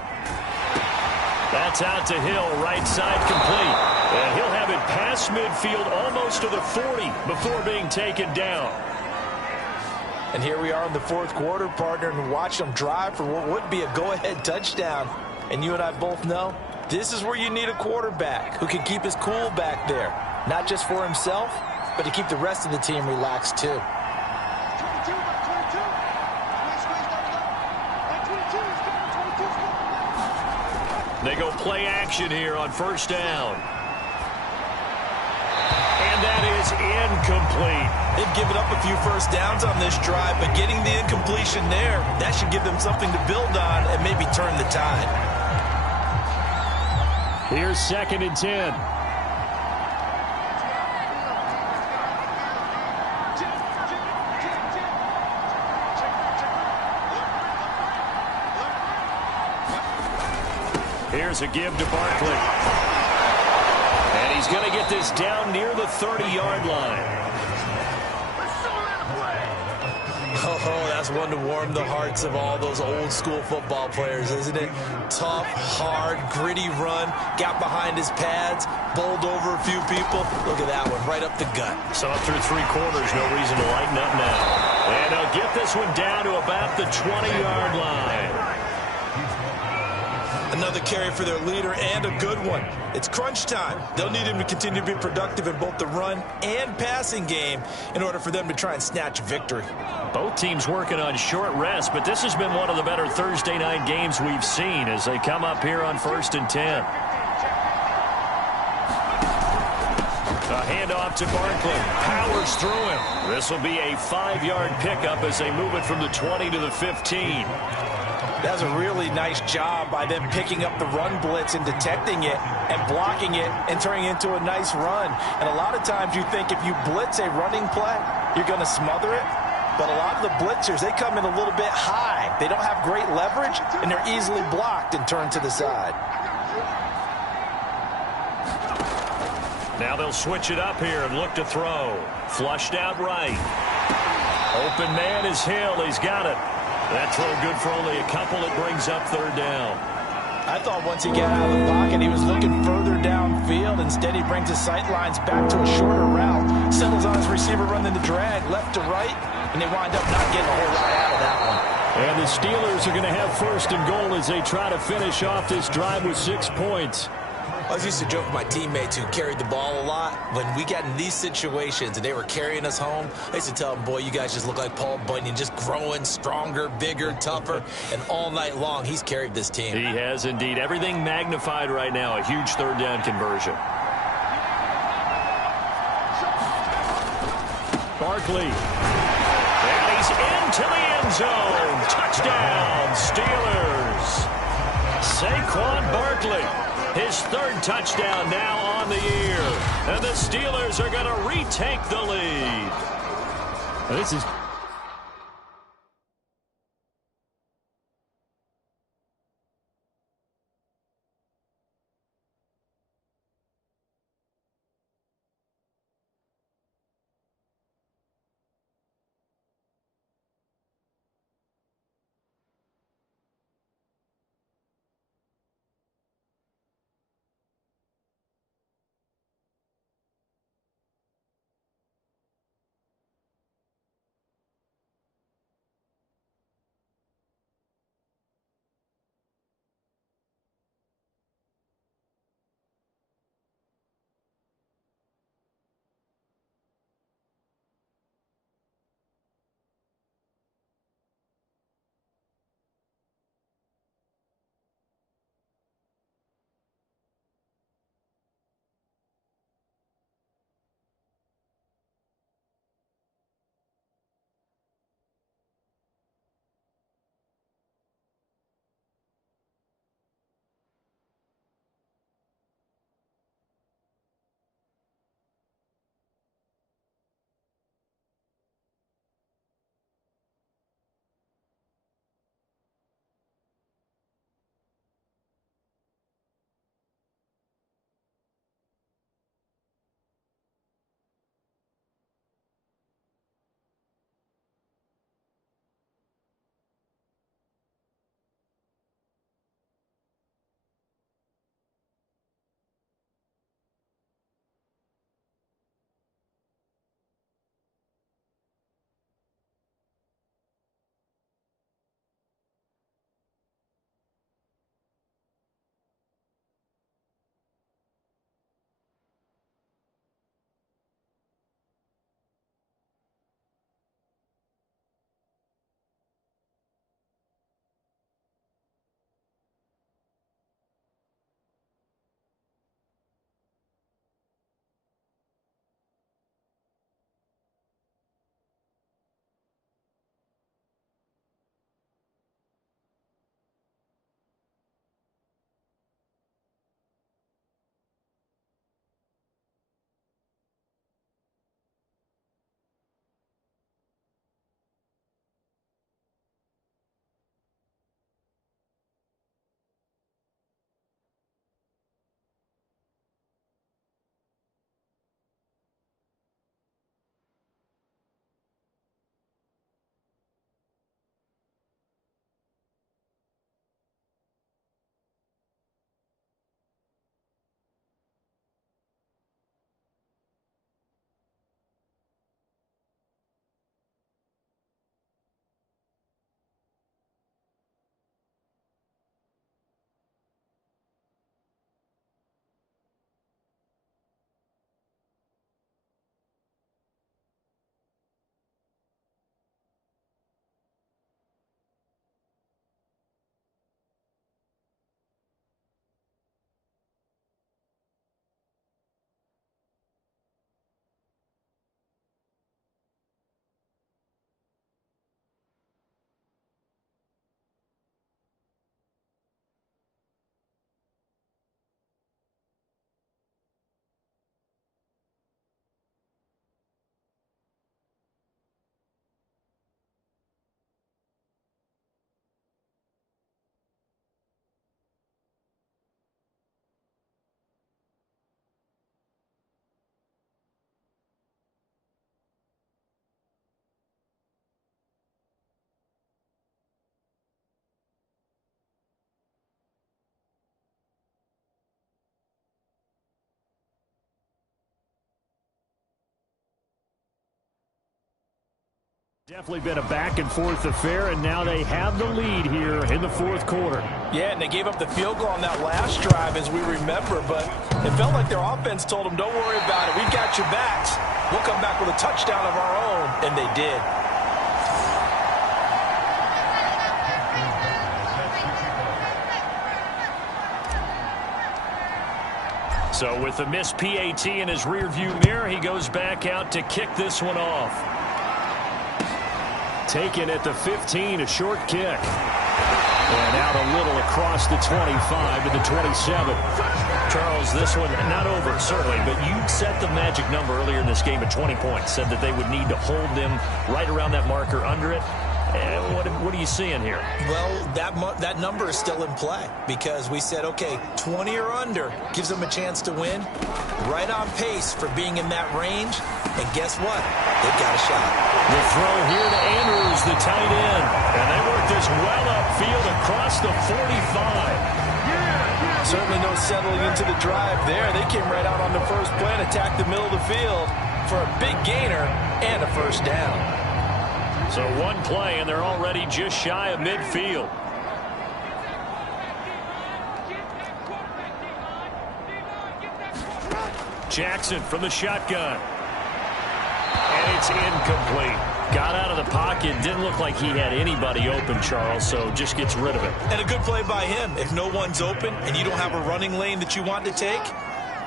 That's out to Hill, right side complete. And he'll have it past midfield almost to the 40 before being taken down. And here we are in the 4th quarter, partner, and watch them drive for what would be a go-ahead touchdown. And you and I both know this is where you need a quarterback who can keep his cool back there. Not just for himself, but to keep the rest of the team relaxed too. They go play action here on 1st down. And that is incomplete. They've given up a few first downs on this drive, but getting the incompletion there, that should give them something to build on and maybe turn the tide. Here's 2nd and 10. Here's a give to Barkley. And he's going to get this down near the 30-yard line. Oh, that's one to warm the hearts of all those old-school football players, isn't it? Tough, hard, gritty run, got behind his pads, bowled over a few people. Look at that one, right up the gut. So up through 3 quarters, no reason to lighten up now. And they'll get this one down to about the 20-yard line. Another carry for their leader and a good one. It's crunch time. They'll need him to continue to be productive in both the run and passing game in order for them to try and snatch victory. Both teams working on short rest, but this has been one of the better Thursday night games we've seen as they come up here on 1st and 10. A handoff to Barkley. Powers through him. This will be a 5-yard pickup as they move it from the 20 to the 15. That's a really nice job by them picking up the run blitz and detecting it and blocking it and turning it into a nice run. And a lot of times you think if you blitz a running play, you're going to smother it. But a lot of the blitzers, they come in a little bit high. They don't have great leverage, and they're easily blocked and turned to the side. Now they'll switch it up here and look to throw. Flushed out right. Open man is Hill. He's got it. That throw good for only a couple. It brings up 3rd down. I thought once he got out of the pocket, he was looking further downfield. Instead, he brings his sight lines back to a shorter route. Settles on his receiver running the drag left to right, and they wind up not getting a whole lot out of that one. And the Steelers are going to have 1st and goal as they try to finish off this drive with 6 points. I was used to joke with my teammates who carried the ball a lot. When we got in these situations and they were carrying us home, I used to tell them, boy, you guys just look like Paul Bunyan, just growing stronger, bigger, tougher. And all night long, he's carried this team. He has indeed. Everything magnified right now. A huge 3rd down conversion. Barkley. And he's into the end zone. Touchdown, Steelers. Saquon Barkley. His 3rd touchdown now on the year. And the Steelers are going to retake the lead. This is Definitely been a back-and-forth affair, and now they have the lead here in the fourth quarter. Yeah, and they gave up the field goal on that last drive, as we remember, but it felt like their offense told them, don't worry about it. We've got your backs. We'll come back with a touchdown of our own, and they did. So with the missed PAT in his rearview mirror, he goes back out to kick this one off. Taken at the 15, a short kick. And out a little across the 25 to the 27. Charles, this one not over, certainly, but you set the magic number earlier in this game at 20 points. Said that they would need to hold them right around that marker under it. What are you seeing here? Well, that number is still in play because we said, okay, 20 or under gives them a chance to win. Right on pace for being in that range. And guess what? They've got a shot. The throw here to Andrews, the tight end. And they work this well upfield across the 45. Certainly no settling into the drive there. They came right out on the first play and attacked the middle of the field for a big gainer and a first down. So one play, and they're already just shy of midfield. Jackson from the shotgun. And it's incomplete. Got out of the pocket. Didn't look like he had anybody open, Charles, so just gets rid of it. And a good play by him. If no one's open and you don't have a running lane that you want to take,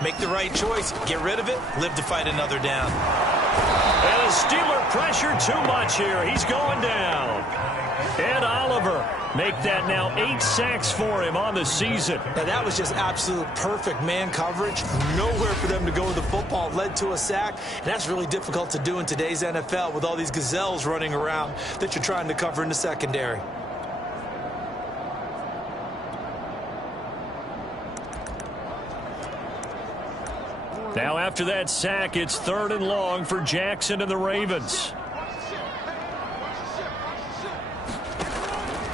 make the right choice. Get rid of it. Live to fight another down. And the Steeler pressure too much here. He's going down. Ed Oliver make that now 8 sacks for him on the season. Now that was just absolute perfect man coverage. Nowhere for them to go with the football. Led to a sack. And that's really difficult to do in today's NFL with all these gazelles running around that you're trying to cover in the secondary. Now after that sack, it's 3rd and long for Jackson and the Ravens.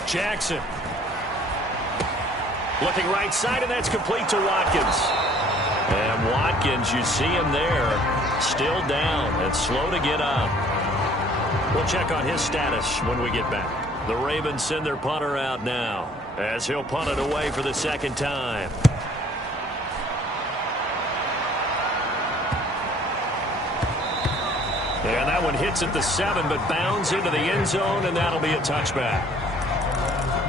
Jackson. Looking right side, and that's complete to Watkins. And Watkins, you see him there, still down and slow to get up. We'll check on his status when we get back. The Ravens send their punter out now as he'll punt it away for the second time. And that one hits at the 7, but bounds into the end zone, and that'll be a touchback.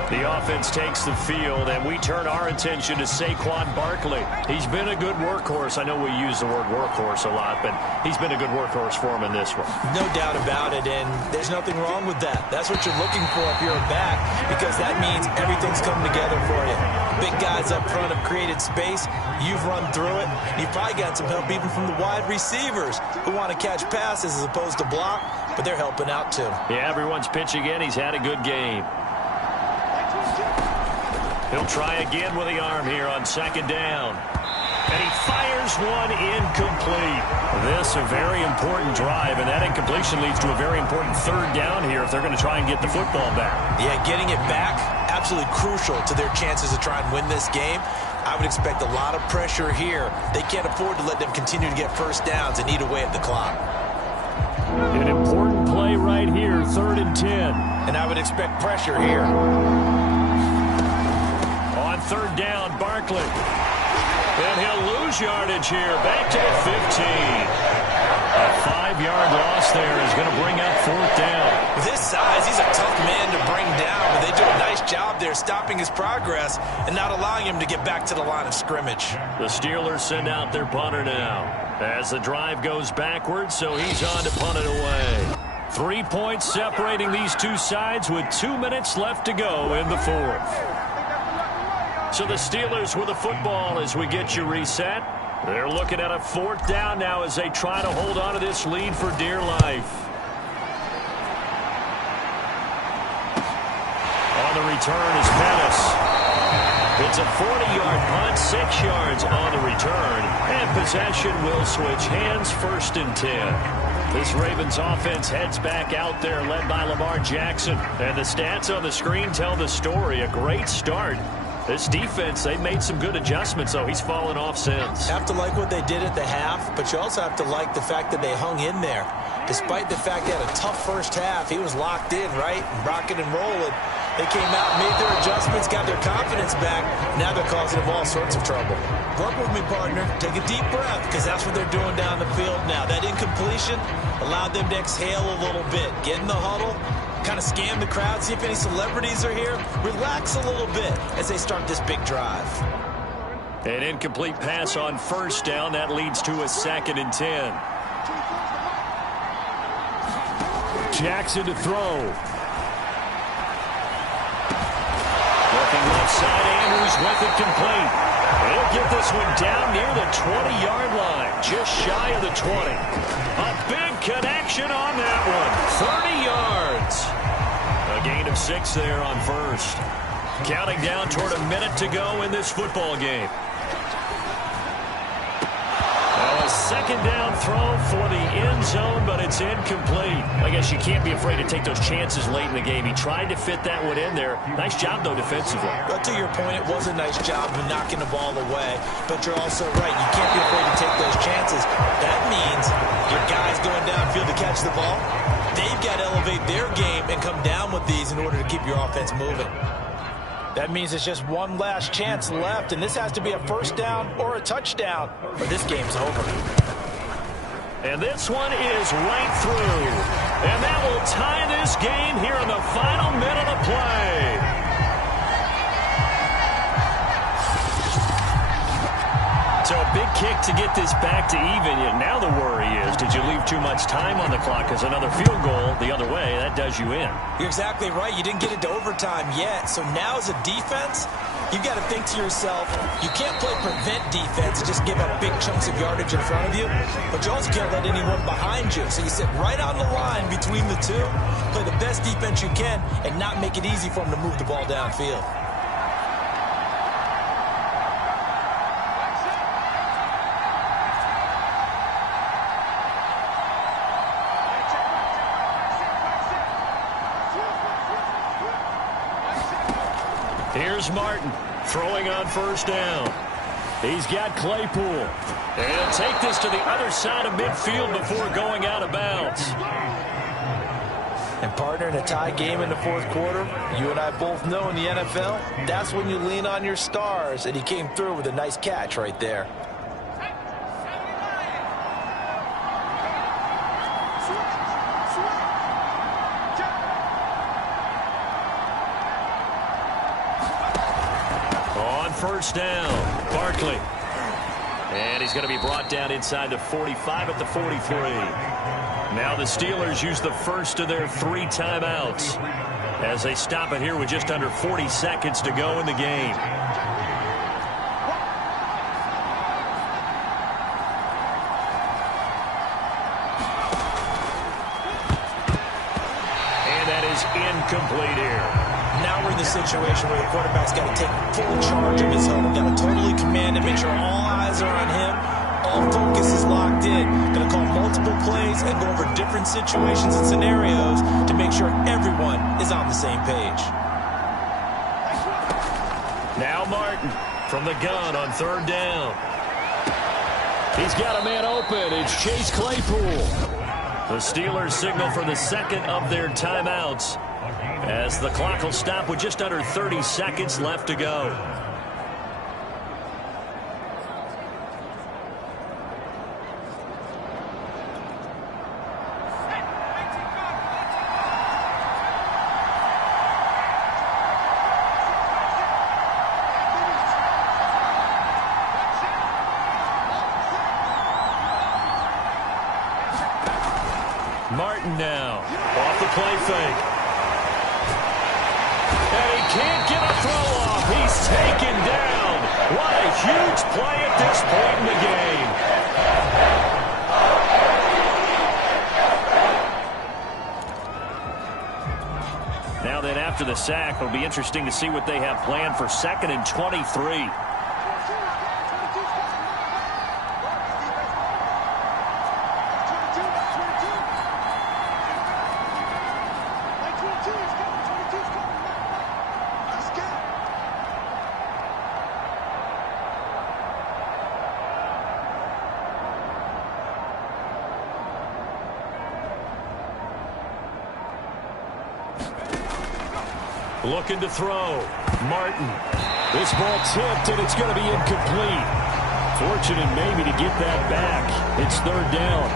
The offense takes the field, and we turn our attention to Saquon Barkley. He's been a good workhorse. I know we use the word workhorse a lot, but he's been a good workhorse for him in this one. No doubt about it, and there's nothing wrong with that. That's what you're looking for if you're a back, because that means everything's coming together for you. Big guys up front have created space. You've run through it. You've probably got some help even from the wide receivers who want to catch passes as opposed to block, but they're helping out too. Yeah, everyone's pitching in. He's had a good game. He'll try again with the arm here on 2nd down. And he fires one incomplete. This a very important drive, and that incompletion leads to a very important 3rd down here if they're going to try and get the football back. Yeah, getting it back, absolutely crucial to their chances to try and win this game. I would expect a lot of pressure here. They can't afford to let them continue to get first downs and eat away at the clock. An important play right here, 3rd and 10. And I would expect pressure here. On 3rd down, Barkley. And he'll lose yardage here. Back to the 15. A 5-yard loss there is going to bring up 4th down. With his size, he's a tough man to bring down, but they do a nice job there stopping his progress and not allowing him to get back to the line of scrimmage. The Steelers send out their punter now as the drive goes backwards, so he's on to punt it away. 3 points separating these two sides with 2 minutes left to go in the 4th. So the Steelers with the football as we get you reset. They're looking at a 4th down now as they try to hold on to this lead for dear life. On the return is Pettis. It's a 40-yard punt, 6 yards on the return, and possession will switch hands, 1st and 10. This Ravens offense heads back out there, led by Lamar Jackson. And the stats on the screen tell the story. A great start. This defense, they made some good adjustments, so he's fallen off since. You have to like what they did at the half, but you also have to like the fact that they hung in there. Despite the fact they had a tough first half, he was locked in, right? Rocking and rolling. They came out, made their adjustments, got their confidence back. Now they're causing him all sorts of trouble. Work with me, partner. Take a deep breath, because that's what they're doing down the field now. That incompletion allowed them to exhale a little bit. Get in the huddle, kind of scan the crowd, see if any celebrities are here. Relax a little bit as they start this big drive. An incomplete pass on first down. That leads to a 2nd and 10. Jackson to throw. Looking left side, Andrews with it complete. He'll get this one down near the 20-yard line, just shy of the 20. A big connection on that one, 30 yards. A gain of 6 there on first. Counting down toward a minute to go in this football game. A 2nd down throw for the end zone, but it's incomplete. I guess you can't be afraid to take those chances late in the game. He tried to fit that one in there. Nice job, though, defensively. But to your point, it was a nice job of knocking the ball away. But you're also right. You can't be afraid to take those chances. That means your guys going downfield to catch the ball, they've got to elevate their game and come down with these in order to keep your offense moving. That means it's just one last chance left, and this has to be a first down or a touchdown, or this game's over. And this one is right through. And that will tie this game here in the final minute of play. So a big kick to get this back to even. Now the worry is, did you leave too much time on the clock? Because another field goal the other way, that does you in. You're exactly right. You didn't get it to overtime yet. So now as a defense, you've got to think to yourself, you can't play prevent defense and just give up big chunks of yardage in front of you. But you also can't let anyone behind you. So you sit right on the line between the two, play the best defense you can, and not make it easy for them to move the ball downfield. Here's Martin throwing on first down. He's got Claypool. And he'll take this to the other side of midfield before going out of bounds. And partner, in a tie game in the fourth quarter, you and I both know in the NFL, that's when you lean on your stars. And he came through with a nice catch right there. First down, Barkley. And he's going to be brought down inside the 45 at the 43. Now the Steelers use the first of their 3 timeouts as they stop it here with just under 40 seconds to go in the game. And that is incomplete here. Now we're in the situation where the quarterback's got to take full charge of his huddle. Got to totally command it, make sure all eyes are on him. All focus is locked in. Going to call multiple plays and go over different situations and scenarios to make sure everyone is on the same page. Now Martin from the gun on 3rd down. He's got a man open. It's Chase Claypool. The Steelers signal for the second of their timeouts, as the clock will stop with just under 30 seconds left to go. Martin now off the play fake. And he can't get a throw off. He's taken down. What a huge play at this point in the game. Now then, after the sack, it'll be interesting to see what they have planned for 2nd and 23. Looking to throw. Martin. This ball tipped, and it's going to be incomplete. Fortunate maybe to get that back. It's third down.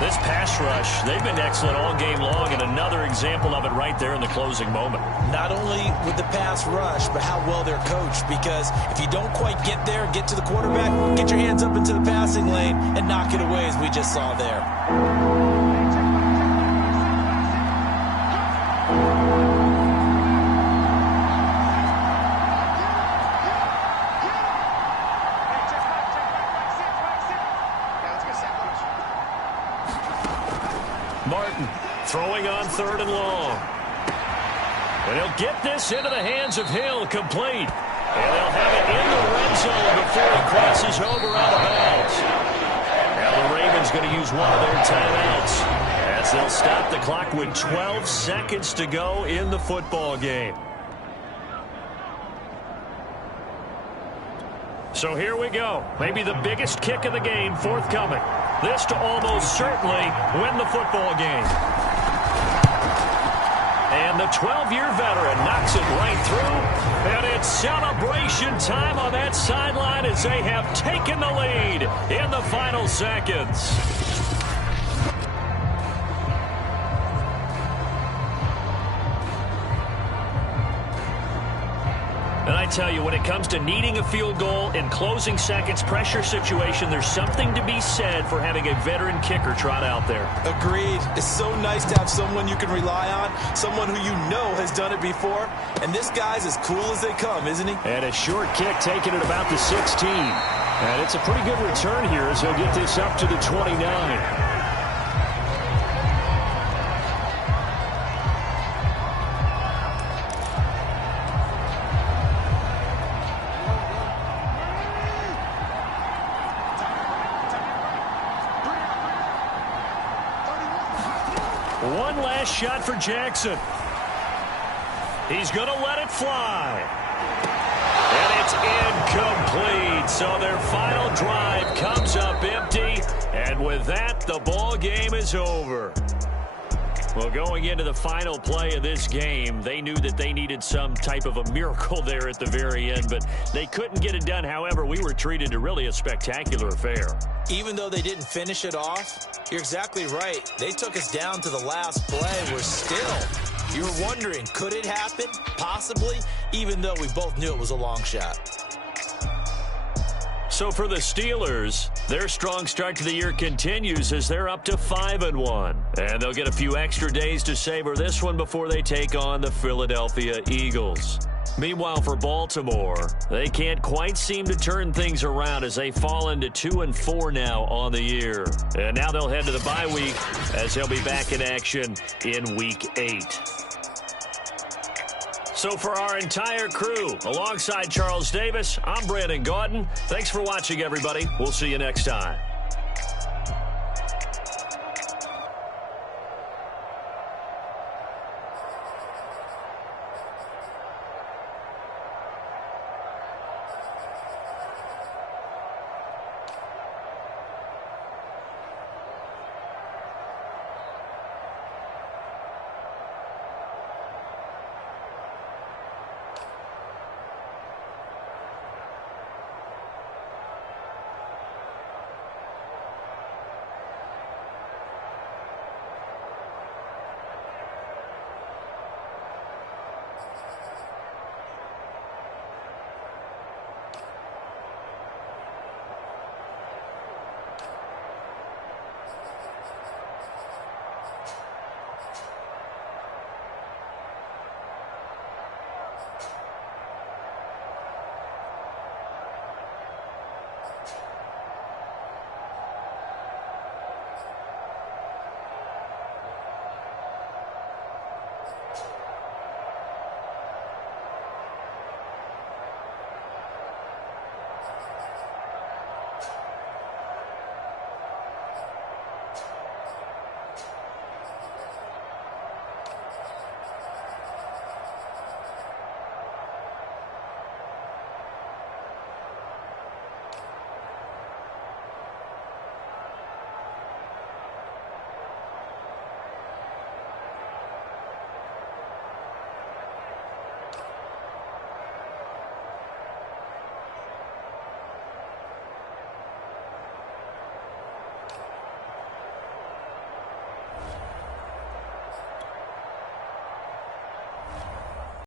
This pass rush, they've been excellent all game long, and another example of it right there in the closing moment. Not only with the pass rush, but how well they're coached, because if you don't quite get there, get to the quarterback, get your hands up into the passing lane and knock it away, as we just saw there. Martin throwing on 3rd and long. And he'll get this into the hands of Hill, complete. And they'll have it in the red zone before he crosses over out of bounds. Now the Ravens going to use one of their timeouts as they'll stop the clock with 12 seconds to go in the football game. So here we go. Maybe the biggest kick of the game forthcoming. This to almost certainly win the football game. And the 12-year veteran knocks it right through. And it's celebration time on that sideline as they have taken the lead in the final seconds. And I tell you, when it comes to needing a field goal in closing seconds, pressure situation, there's something to be said for having a veteran kicker trot out there. Agreed. It's so nice to have someone you can rely on, someone who you know has done it before. And this guy's as cool as they come, isn't he? And a short kick taken at about the 16. And it's a pretty good return here as he'll get this up to the 29. One last shot for Jackson. He's going to let it fly. And it's incomplete. So their final drive comes up empty. And with that, the ball game is over. Well, going into the final play of this game, they knew that they needed some type of a miracle there at the very end, but they couldn't get it done. However, we were treated to really a spectacular affair. Even though they didn't finish it off, you're exactly right. They took us down to the last play. We're still, you were wondering, could it happen? Possibly, even though we both knew it was a long shot. So for the Steelers, their strong start to the year continues as they're up to 5-1. And they'll get a few extra days to savor this one before they take on the Philadelphia Eagles. Meanwhile, for Baltimore, they can't quite seem to turn things around as they fall into 2-4 now on the year. And now they'll head to the bye week as they'll be back in action in Week 8. So for our entire crew, alongside Charles Davis, I'm Brandon Gaudin. Thanks for watching, everybody. We'll see you next time.